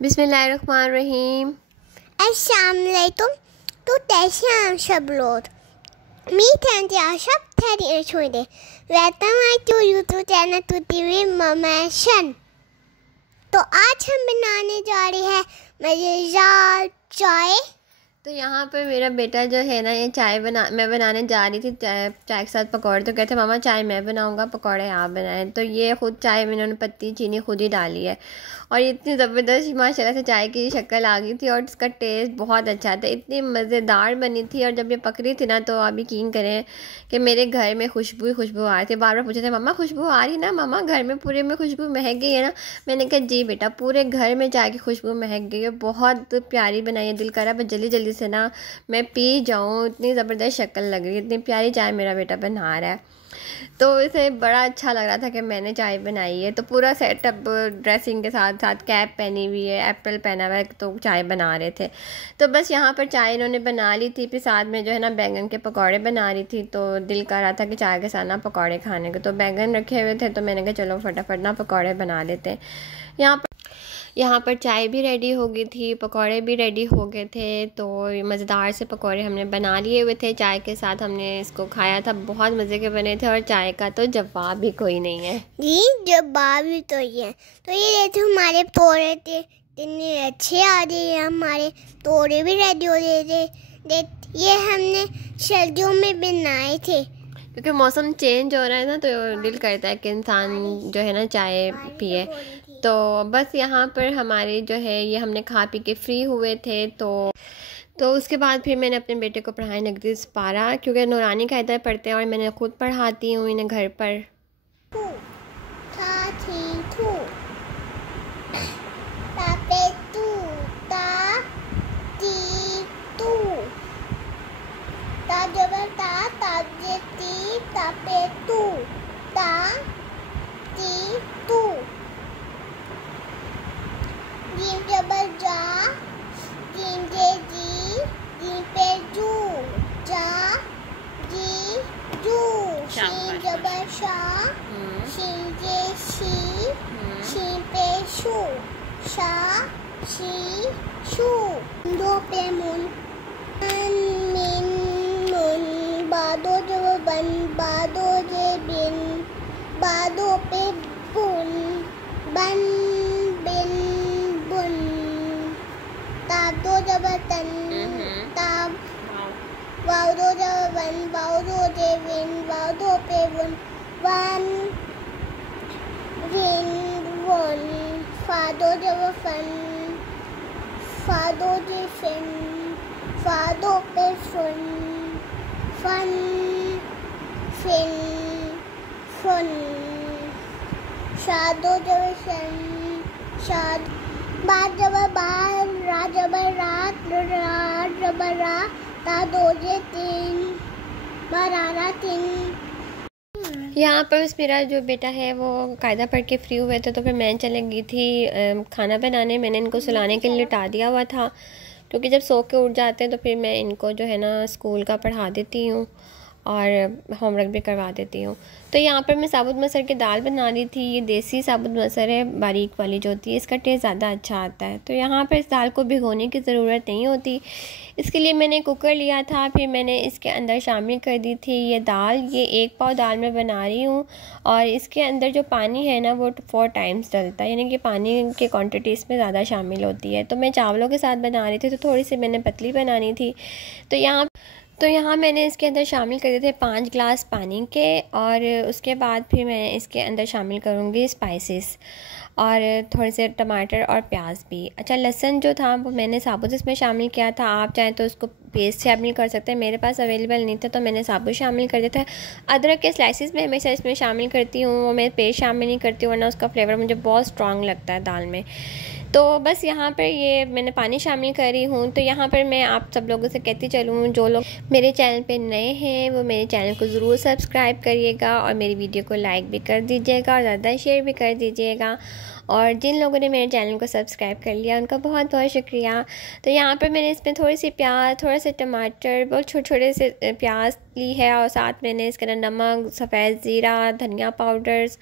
बिस्मिल्लाहिर्रहमानिर्रहीम। अस्सलाम वालेकुम। तो कैसे हैं सब लोग? उम्मीद है कि आप सब खैरियत होंगे। Welcome to YouTube channel to TV ममेशन। तो आज हम बनाने जा रहे हैं मज़ेदार चाय। तो यहाँ पर मेरा बेटा जो है ना, ये मैं बनाने जा रही थी चाय के साथ पकौड़े। तो कहते मामा चाय मैं बनाऊँगा, पकौड़े आप बनाएं। तो ये खुद चाय में इन्होंने पत्ती चीनी खुद ही डाली है और इतनी ज़बरदस्त माशाल्लाह से चाय की शक्ल आ गई थी और इसका टेस्ट बहुत अच्छा था, इतनी मज़ेदार बनी थी। और जब ये पक रही थी ना, तो आप यकीन करें कि मेरे घर में खुशबू आ रही थी। बार बार पूछे थे मम्मा खुशबू आ रही ना, मम्मा घर में पूरे में खुशबू महक गई है ना। मैंने कहा जी बेटा, पूरे घर में चाय की खुशबू महक गई है, बहुत प्यारी बनाई है। दिल करा बस जल्दी जल्दी से ना मैं पी जाऊँ, इतनी ज़बरदस्त शक्ल लग रही है, इतनी प्यारी चाय मेरा बेटा बना रहा है। तो इसे बड़ा अच्छा लग रहा था कि मैंने चाय बनाई है। तो पूरा सेटअप ड्रेसिंग के साथ साथ कैप पहनी हुई है, एप्पल पहना हुआ है, तो चाय बना रहे थे। तो बस यहाँ पर चाय इन्होंने बना ली थी, फिर साथ में जो है ना बैंगन के पकौड़े बना रही थी। तो दिल कर रहा था कि चाय के साथ ना पकौड़े खाने के, तो बैंगन रखे हुए थे, तो मैंने कहा चलो फटाफट ना पकौड़े बना लेते हैं। यहाँ पर चाय भी रेडी हो गई थी, पकौड़े भी रेडी हो गए थे। तो मज़ेदार से पकौड़े हमने बना लिए हुए थे, चाय के साथ हमने इसको खाया था, बहुत मज़े के बने थे। और चाय का तो जवाब भी कोई नहीं है जी, जवाब भी तो ये। तो ये देखो हमारे पोरे थे, इतने अच्छे आ रहे हैं, हमारे तोड़े भी रेडी हो रहे थे। ये हमने सर्दियों में बनाए थे, क्योंकि मौसम चेंज हो रहा है ना, तो दिल करता है कि इंसान जो है ना चाय पिए। तो बस यहाँ पर हमारे जो है ये हमने खा पी के फ्री हुए थे। तो उसके बाद फिर मैंने अपने बेटे को पढ़ाई नगदी पारा, क्योंकि नूरानी कायदा पढ़ते हैं और मैंने खुद पढ़ाती हूँ इन्हें घर पर। बादो पे बुन बन बिन बुन ताब दो जब तन ताब वाव दो जब वन वाव दो जे विन वाव दो पे बुन वन विन वन फा दो जब फन फा दो जे फिन फा दो पे फुन फन फिन फुन शादो जब शन शाद बाद जब बार रा जब रात रा जब रा ता दो जे तीन बारारा तीन। यहाँ पर उस मेरा जो बेटा है वो कायदा पढ़ के फ्री हुए थे, तो फिर मैं चले गई थी खाना बनाने। मैंने इनको सुलाने के लिए लिटा दिया हुआ था, क्योंकि जब सो के उठ जाते हैं तो फिर मैं इनको जो है ना स्कूल का पढ़ा देती हूँ और होमवर्क भी करवा देती हूँ। तो यहाँ पर मैं साबुत मसर की दाल बना रही थी। ये देसी साबुत मसर है, बारीक वाली जो होती है, इसका टेस्ट ज़्यादा अच्छा आता है। तो यहाँ पर इस दाल को भिगोने की ज़रूरत नहीं होती, इसके लिए मैंने कुकर लिया था, फिर मैंने इसके अंदर शामिल कर दी थी ये दाल। ये 1 पाव दाल मैं बना रही हूँ और इसके अंदर जो पानी है ना वो 4 टाइम्स डलता है, यानी कि पानी की क्वांटिटी इसमें ज़्यादा शामिल होती है। तो मैं चावलों के साथ बना रही थी, तो थोड़ी सी मैंने पतली बनानी थी। तो यहाँ मैंने इसके अंदर शामिल कर दिए थे 5 गिलास पानी के, और उसके बाद फिर मैं इसके अंदर शामिल करूँगी स्पाइसेस और थोड़े से टमाटर और प्याज भी। अच्छा, लहसुन जो था वो मैंने साबुत इसमें शामिल किया था, आप चाहें तो उसको पेस्ट शामिल कर सकते हैं। मेरे पास अवेलेबल नहीं था तो मैंने साबुत शामिल कर दिया था। अदरक के स्लाइसिस में हमेशा इसमें शामिल करती हूँ, वो मैं पेस्ट शामिल नहीं करती हूँ, वरना उसका फ्लेवर मुझे बहुत स्ट्रॉन्ग लगता है दाल में। तो बस यहाँ पर ये मैंने पानी शामिल करी हूँ। तो यहाँ पर मैं आप सब लोगों से कहती चलूँ, जो लोग मेरे चैनल पे नए हैं वो मेरे चैनल को ज़रूर सब्सक्राइब करिएगा और मेरी वीडियो को लाइक भी कर दीजिएगा और ज़्यादा शेयर भी कर दीजिएगा। और जिन लोगों ने मेरे चैनल को सब्सक्राइब कर लिया उनका बहुत बहुत शुक्रिया। तो यहाँ पर मैंने इसमें थोड़ी सी प्याज, थोड़ा सा टमाटर, बहुत छोटे छोटे से प्याज ली है, और साथ मैंने इसके अंदर नमक, सफ़ेद ज़ीरा, धनिया पाउडर्स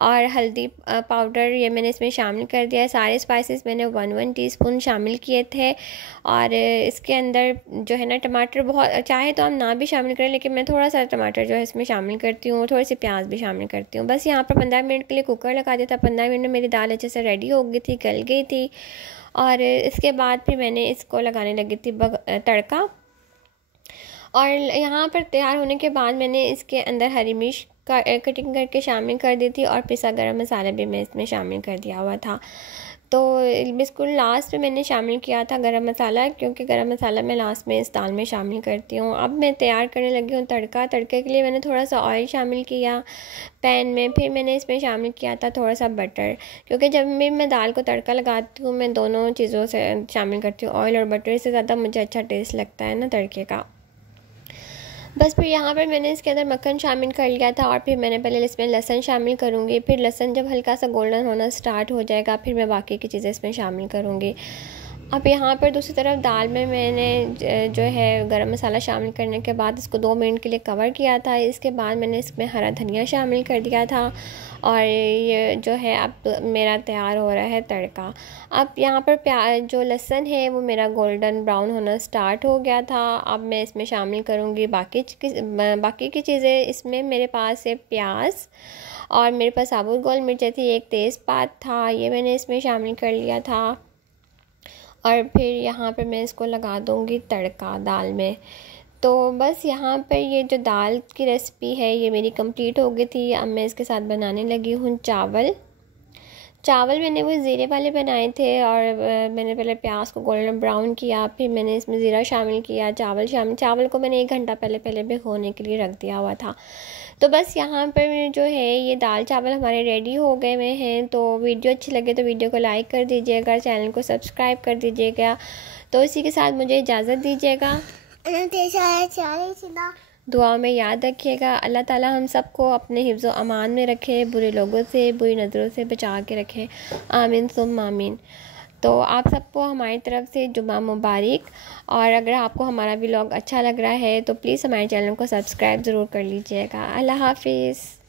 और हल्दी पाउडर ये मैंने इसमें शामिल कर दिया है। सारे स्पाइसेस मैंने 1 टीस्पून शामिल किए थे। और इसके अंदर जो है ना टमाटर, बहुत चाहे तो आप ना भी शामिल करें, लेकिन मैं थोड़ा सा टमाटर जो है इसमें शामिल करती हूँ, थोड़ी सी प्याज भी शामिल करती हूँ। बस यहाँ पर 15 मिनट के लिए कुकर लगा दिया था। 15 मिनट में मेरी दाल अच्छे से रेडी हो गई थी, गल गई थी। और इसके बाद फिर मैंने इसको लगाने लगी थी तड़का। और यहाँ पर तैयार होने के बाद मैंने इसके अंदर हरी मिर्च का कटिंग करके शामिल कर दी थी, और पिसा गरम मसाला भी मैं इसमें शामिल कर दिया हुआ था। तो बिल्कुल लास्ट में मैंने शामिल किया था गरम मसाला, क्योंकि गरम मसाला मैं लास्ट में इस दाल में शामिल करती हूँ। अब मैं तैयार करने लगी हूँ तड़का। तड़के के लिए मैंने थोड़ा सा ऑयल शामिल किया पैन में, फिर मैंने इसमें शामिल किया था थोड़ा सा बटर, क्योंकि जब भी मैं दाल को तड़का लगाती हूँ मैं दोनों चीज़ों से शामिल करती हूँ, ऑयल और बटर से ज़्यादा मुझे अच्छा टेस्ट लगता है ना तड़के का। बस फिर यहाँ पर मैंने इसके अंदर मक्खन शामिल कर लिया था, और फिर मैंने पहले इसमें लहसुन शामिल करूँगी। फिर लहसुन जब हल्का सा गोल्डन होना स्टार्ट हो जाएगा फिर मैं बाकी की चीज़ें इसमें शामिल करूँगी। अब यहाँ पर दूसरी तरफ दाल में मैंने जो है गरम मसाला शामिल करने के बाद इसको 2 मिनट के लिए कवर किया था। इसके बाद मैंने इसमें हरा धनिया शामिल कर दिया था, और ये जो है अब मेरा तैयार हो रहा है तड़का। अब यहाँ पर प्याज जो लहसुन है वो मेरा गोल्डन ब्राउन होना स्टार्ट हो गया था। अब मैं इसमें शामिल करूँगी बाकी की चीज़ें। इसमें मेरे पास है प्याज, और मेरे पास साबुत गोल मिर्च थी, एक तेज़पात था, ये मैंने इसमें शामिल कर लिया था। और फिर यहाँ पे मैं इसको लगा दूँगी तड़का दाल में। तो बस यहाँ पर ये जो दाल की रेसिपी है ये मेरी कंप्लीट हो गई थी। अब मैं इसके साथ बनाने लगी हूँ चावल मैंने वो ज़ीरे वाले बनाए थे, और मैंने पहले प्याज को गोल्डन ब्राउन किया, फिर मैंने इसमें ज़ीरा शामिल किया, चावल को मैंने 1 घंटा पहले भिगोने के लिए रख दिया हुआ था। तो बस यहाँ पर जो है ये दाल चावल हमारे रेडी हो गए हुए हैं। तो वीडियो अच्छी लगे तो वीडियो को लाइक कर दीजिएगा, चैनल को सब्सक्राइब कर दीजिएगा। तो इसी के साथ मुझे इजाज़त दीजिएगा। दुआ में याद रखिएगा। अल्लाह ताला हम सबको अपने हिफ्ज़ व अमान में रखे, बुरे लोगों से, बुरी नज़रों से बचा के रखे। आमीन सुम्मा आमीन। तो आप सबको हमारी तरफ से जुम्मा मुबारक। और अगर आपको हमारा व्लॉग अच्छा लग रहा है तो प्लीज़ हमारे चैनल को सब्सक्राइब ज़रूर कर लीजिएगा। अल्लाह हाफिज़।